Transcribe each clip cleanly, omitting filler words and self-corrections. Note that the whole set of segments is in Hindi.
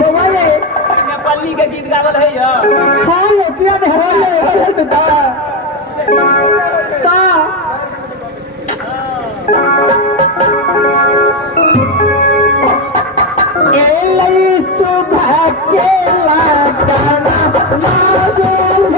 तो वाले नेपाली के गीत गावल है या हाँ ये क्या है बेटा ता एलई सुबह के लगाना मासूम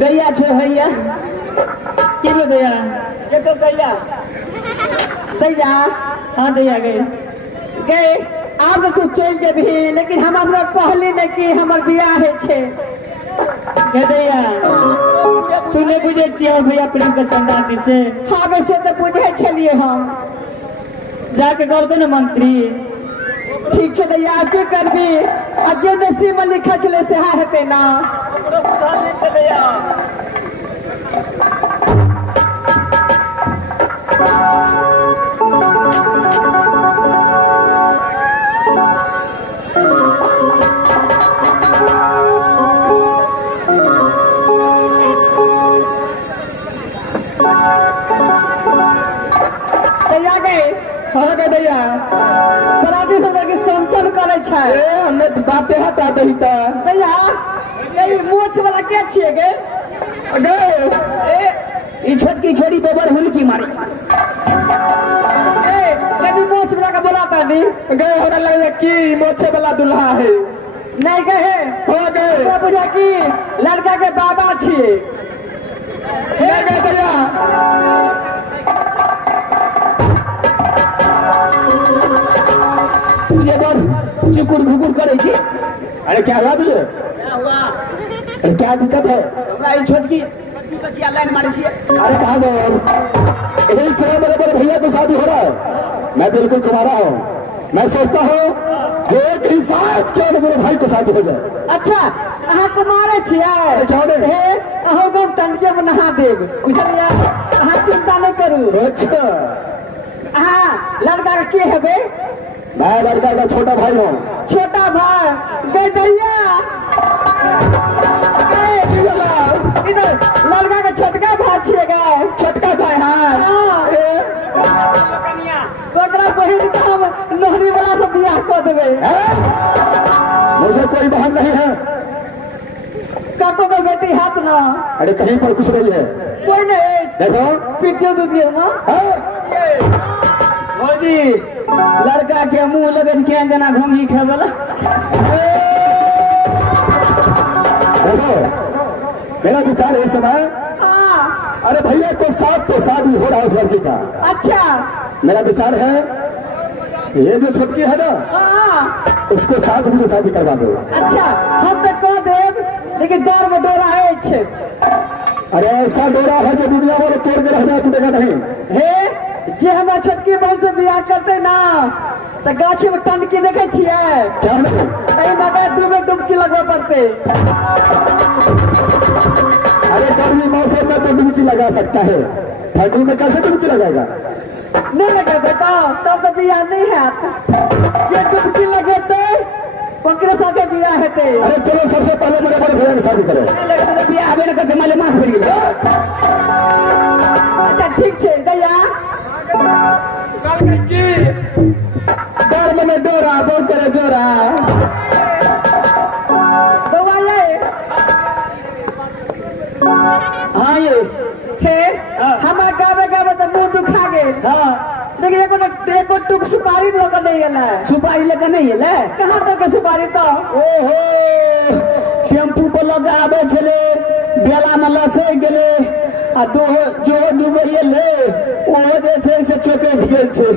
दैया छो भैया की लो दैया के तो दैया दैया हाँ दैया गए गए आप तो तू चल जेबी लेकिन हमारा कहली नहीं कि हमार बियाह है छे गे दैया तू नहीं बुझे छिया भैया प्रेम के संगाती से हाँ वैसे तो बुझे छलिए हम जाके गलबे न मंत्री ठीक छे दैया के करबी अब जे नसीब में लिखा चले से हाँ हेते ना ओकरो साथ नहीं चले या दैया गए हाँ गे दैया तोरा भी हमरा के संसन करे छै ए हमें बाते हटा दही त दैया ये मोछ वाला के छिए गे गे ए ई छोटकी छोरी गोबर हुल की मारी ए कभी मोछ वाला का बोलाता नहीं गे हमरा लगे कि मोछे वाला दुल्हा है नहीं गए हो गए तो बुझा कि लड़का के बाबा छिए नहीं गए दैया ये बात चिकुर भुकुर करे छी अरे क्या हुआ तुझे क्या हुआ अरे क्या दिक्कत है हमरा ई छोटकी बचिया लाइन मारे छिए अरे कहाँ गए यही समय मेरे बड़े भैया की शादी हो रहा है मैं बिल्कुल कुमारा हूँ मैं सोचता हूँ कि एक ही साथ क्यों न मेरे भाई को शादी हो जाए अच्छा अहाँ कुमारे छियै क्या हे अहो गम टंके में नहा देब बुझलियै अहाँ चिंता नहीं करू अच्छा अहाँ लड़का के हेबे मैं लड़का का छोटा भाई हूँ छोटा भाई गए दैया इधर लड़का का छोटका भाई छिएगा छोटका भाई हाँ ओकरा बहिन का हम नहरी वाला से बियाह कर देवे मुझे कोई बहन नहीं है काको का बेटी हाथ ना अरे कहीं पर कुछ नहीं है कोई नहीं देखो पीछे दूसरी ना भौजी लड़का के मुंह लगे के जना घोंघी खे वाला देखो मेरा विचार इस समय अरे भैया को साथ तो शादी हो रहा है उस लड़की का अच्छा मेरा विचार है ये जो छोटकी है ना उसको साथ मुझे शादी करवा दो अच्छा हम तो कह देव लेकिन डर में डोरा है छे अरे ऐसा डोरा है कि दुनिया वाले तोड़ के रहना टूटेगा नहीं हे जे हमारा छोटकी बहन से बियाह करते ना तो गाछी में टंकी देखे छियै क्या नहीं मगर डूबे डुबकी लगवा पड़ते अरे गर्मी मौसम में तो डुबकी लगा सकता है ठंडी में कैसे डुबकी लगाएगा नहीं लगे बेटा तब तो बिया नहीं है ये डुबकी लगे थे ओकरे साथे बिया हेते अरे चलो सबसे पहले मेरे बड़े भैया की शादी करो। नहीं लगे तो बिया आबे न करते माले मास पड़ गेल। अच्छा ठीक छे दैया डर मने डोरा बहुत करे जोरा। बउआ ये हां ये हे हमार गावे गावे तो मुंह दुखा गेल हां देखिए एको टुक सुपारी लोग नहीं गेला सुपारी लेके नहीं एले कहां तक के सुपारी तो ओहो टेम्पू पर लग आबे छले बेला में लसे गेले आ दो जो दुबे एले ओ जे छै से चोके गेल छै।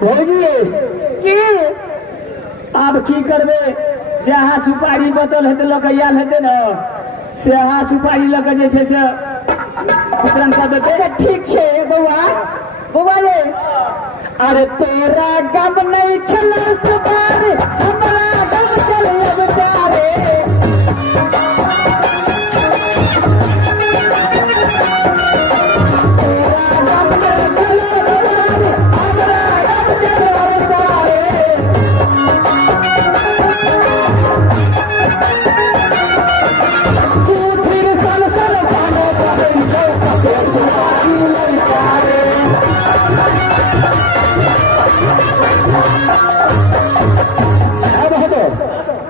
भौजी की आब की करबे जहाँ सुपारी बचल हेतै लऽ कऽ आयल हेतै ने से अहाँ सुपारी लऽ कऽ जे छै से वितरण कऽ देतै। अरे ठीक छे बउआ बउआ ये अरे तोरा गम नहीं छलो सुपारी हमरा गम चल अब तारे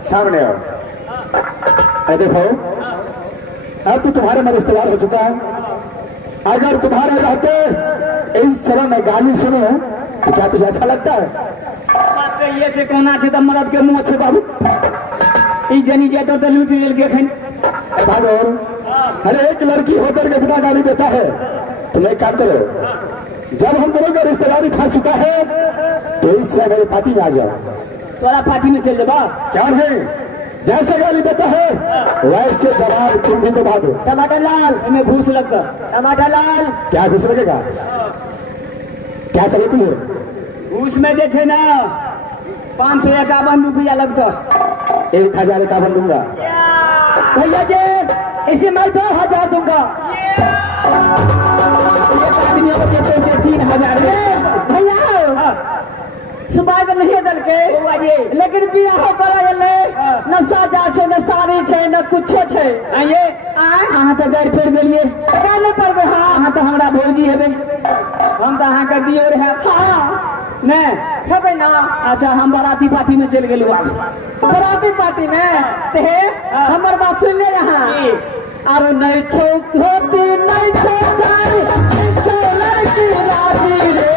सामने आओ। अरे देखो अब तो तुम्हारे में रिश्तेदार हो चुका है। अगर तुम्हारे रहते इस समय में गाली सुनो तो क्या तुझे अच्छा लगता है? बात से ये छै कोना छै त मरद के मुंह छै बाबू ई जनी जेतो त लूट लेल के खन भागोर अरे एक लड़की होकर के इतना गाली देता है। तुम एक काम करो जब हम दोनों का रिश्तेदारी फंस चुका है तो इस समय मेरी पार्टी में आ जाओ। तोरा पार्टी में चल जेबा क्या है जैसे गाली देता है वैसे जवाब तुम भी तो भागो। टमाटर लाल इनमें घूस लग कर टमाटर लाल क्या घुस लगेगा? क्या चलती है? घूस में जे छै ना 551 रुपया लगता 1051 दूंगा। भैया जी इसी में 2000 दूंगा एक आदमी और के चलते 3000 भैया सुबह में नहीं दल के लेकिन बियाह करा गेले न साजा छै न साड़ी छै न कुछो छै आइए अहाँ तो गाड़ी फेर गेलिए का नहीं परबे हां अहाँ तो हमरा भौजी हेबे हम तो अहाँ के दियो रहे हां ने हेबे ना अच्छा हम बाराती पार्टी में चल गेलू आब बराती पार्टी में ते हमर बात सुन ले यहां आरो नहीं छौ होती नहीं छौ सारी नहीं छौ लड़की राजी रे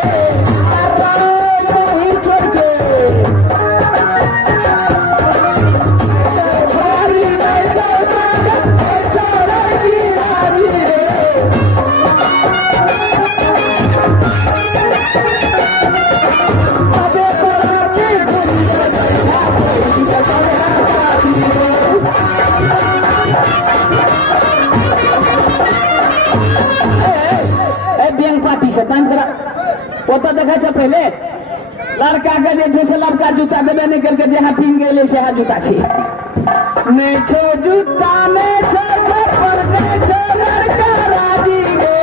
से बंद करा वो तो देखा छ पहले लड़का के जे छै से लड़का जूता देबे नहीं करके जहाँ पिन गेले से हाथ जूता छी नहीं छो जूता में छो पर नहीं छो लड़का राजी रे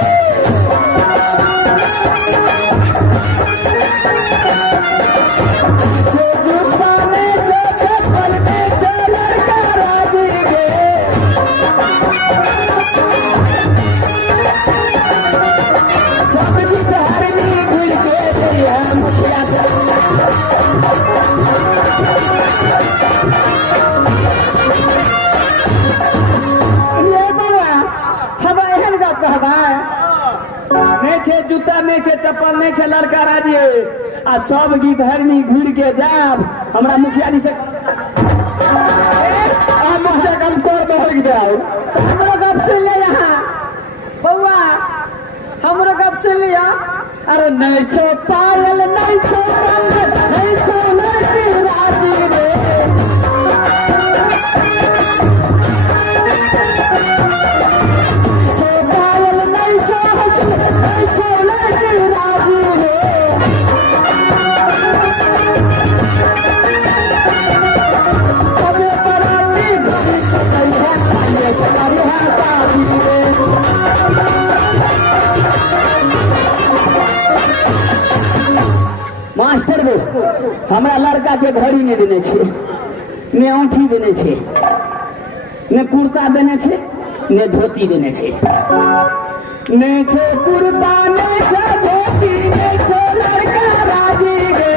छो जूता में छो पर नहीं छो लड़का राजी रे सब कुछ हर नी घुल के दिया मुखिया नहीं छे जूता नहीं छे चप्पल नहीं छे लड़का राजी आ सब गीत हरनी घूर के जाब हमरा मुखिया जी से मुझे कम तोड़ बढ़ गया हमरो गप सुन ले यहाँ बउआ हमरो गप सुन लिया अरे नहीं छो पायल नहीं छो कंगन नहीं छो लड़की राजी रे छो पायल नहीं छो हसन नहीं छो लड़की राजी रे सबे पराती के घड़ी नहीं देने छे, ने औंठी देने छे, ने कुर्ता देने छे, ने धोती देने छे। ने छे कुर्ता, ने छे धोती, ने छे लड़का राजी गे।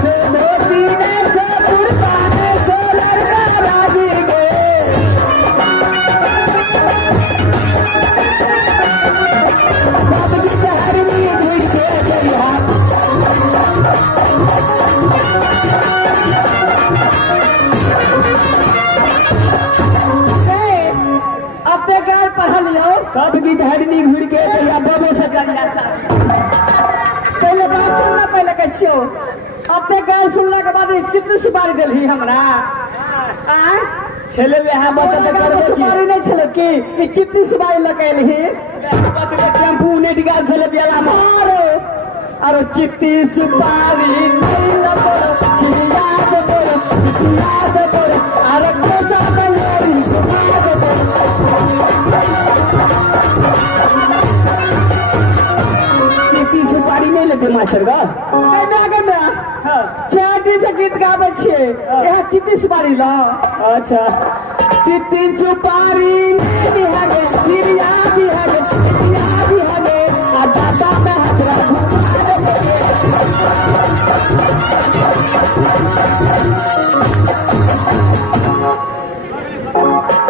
छे धोती, ने छे कुर्ता, ने छे लड़का राजी गे। सब गीत हरनी घुड़ के जइहा। अपने गाल पढ़ा लियो। सब गीत हरनी घुड़ के जइहा बाबे से करिया साथ। पहले बात सुनना, पहले कैसियो अपने गाल सुनला के बाद चित्त सुपारी दिलही हमरा। आ छेले वेहा बचत करबे की सुपारी नहीं छले की ई चित्त सुपारी लगैलही। बचत टेम्पू ने दिगाल छले बेला मारो अरे चित्ती सुपारी नहीं लगो, चिड़िया दे बोलो, चिड़िया दे बोलो, अरे कोसा बनेरी चिड़िया दे बोलो। चिट्टी सुपारी नहीं लेते मास्टर का। गमे चार दिन से गीत गाबै छियै, यहाँ चित्ती सुपारी ला। अच्छा चित्ती सुपारी नहीं दिहागे, चिड़िया दिहागे, चिड़िया दिहागे, आ दादा में हथरा घुमा दे।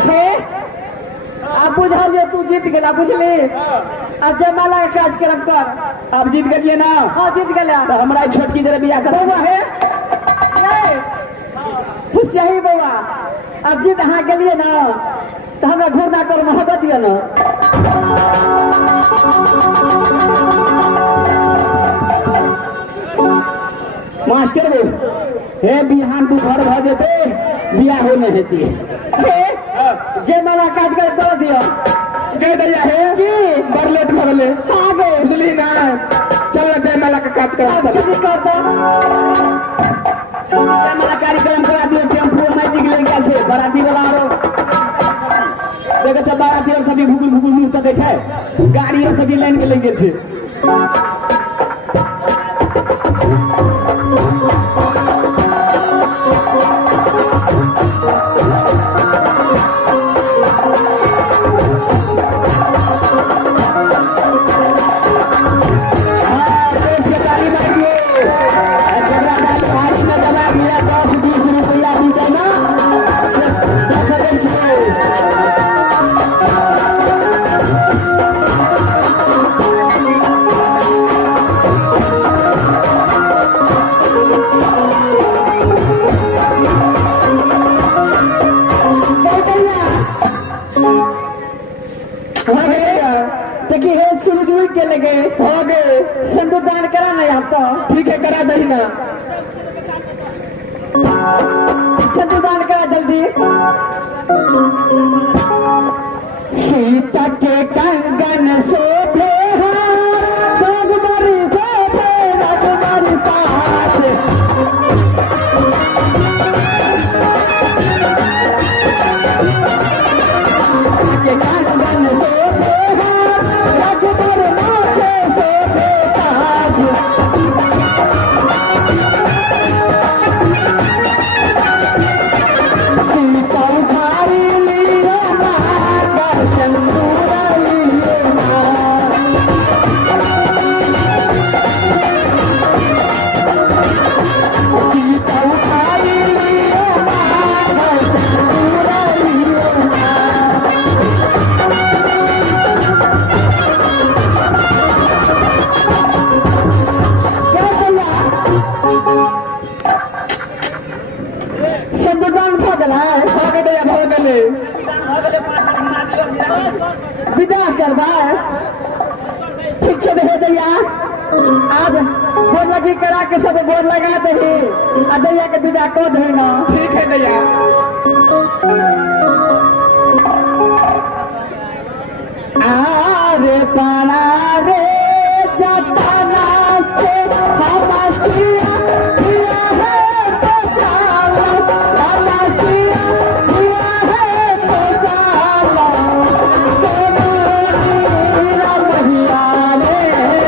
हे अब बुझा लियो तू जीत गेला, बुझली। अब जयमाला के कार्यक्रम कर। अब जीत गलिए ना। हाँ जीत गेला। तो हमरा छोटकी जरा बियाह कर। बउआ है खुश यही बउआ। अब जीत अहाँ गेलिए ना तो हमरा घूरना कर मोहब्बत दिया ना। मास्टर बे हे बिहान तू घर भ जेते बियाह हो नहीं हेती। हे जयमाला कार्यक्रम कर दियो। कह दैया है की बरलेट भरले हाँ गे बुझली ना। चल ना जयमाला का कार्यक्रम अब की कर दो। जयमाला कार्यक्रम करा दियो। टेम्पू मैजिक ले गेल छे बराती वाला आरो देखे छ बराती और सभी भुकुल भुकुल मुंह तके छै। गाड़ी और सभी लाइन के ले गेल छे। हो गए सिंदूर दान करा नहीं आप तो। ठीक है करा दही ना। सिंदूर दान करा जल्दी। सीता के कंगन शोभे जोगमारी शोभे रघुमारी साथ। के कंगन शोभे रघुमारी माथे शोभे ताज। सीता उठारी लियो माता सिंदूर लियो माता। सीता उठारी लियो माता सिंदूर लियो माता। क्या बोला? सिंदूरदान भऽ गेल है? हो गेले हो गेले। विदा करबै? ठीक छै भे दैया। आब गोर लगी करा के सब गोर लगा दही आ दैया के विदा कऽ दही ना। ठीक है भैया। आरे पारा रे जटाना से हमासिया दिया है तो साला। हमासिया दिया है तो साला। तेरा महिया रे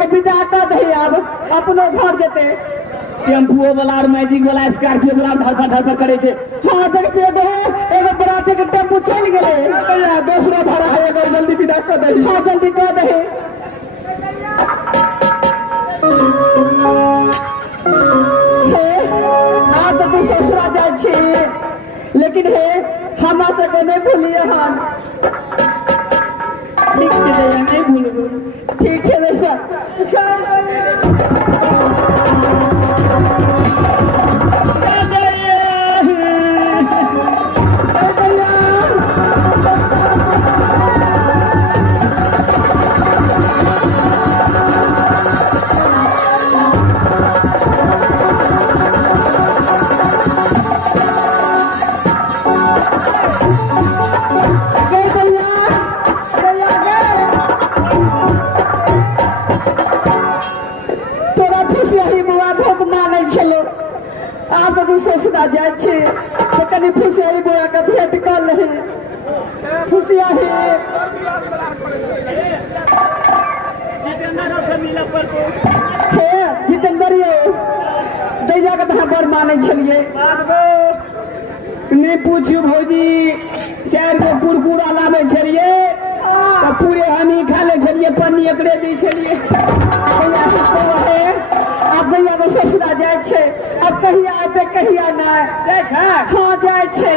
के विदा कर दही अब अपनो घर जेते टेम्पुओ वाला और मैजिक वाला स्कॉर्पियो वाला धरफड़ करे छे। हाँ देखते दे एगो बराती के टेम्पू चल गेले भैया दूसरा भाड़ा है अगर जल्दी विदा कर दही। हाँ जल्दी कर दही हे आप तो तू ससुरा जाए छी लेकिन हे हमरा से को नहीं भूलिए हम ठीक छे दैया नहीं भूलबो। ठीक है बेटा आप तो ससुरा जाए छे तो कनी फुसियाही बुआ के भेंट कर ले फुसियाही हे जितेंद्र दैया के तहाँ बड़ माने छलिए नहीं पूछू भौजी 4 गो कुरकुरा लावे छलिए तो पूरे हम ही खा ले छलिए पन्नी एकरे दी छलिए। दैया के को है अब दैया के ससुरा जाए छे अब कहिया आते कहिया ना जाय छे। हाँ जाए छे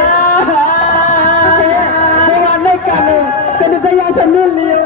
दैया नहीं काले कनी दैया से मिल लियो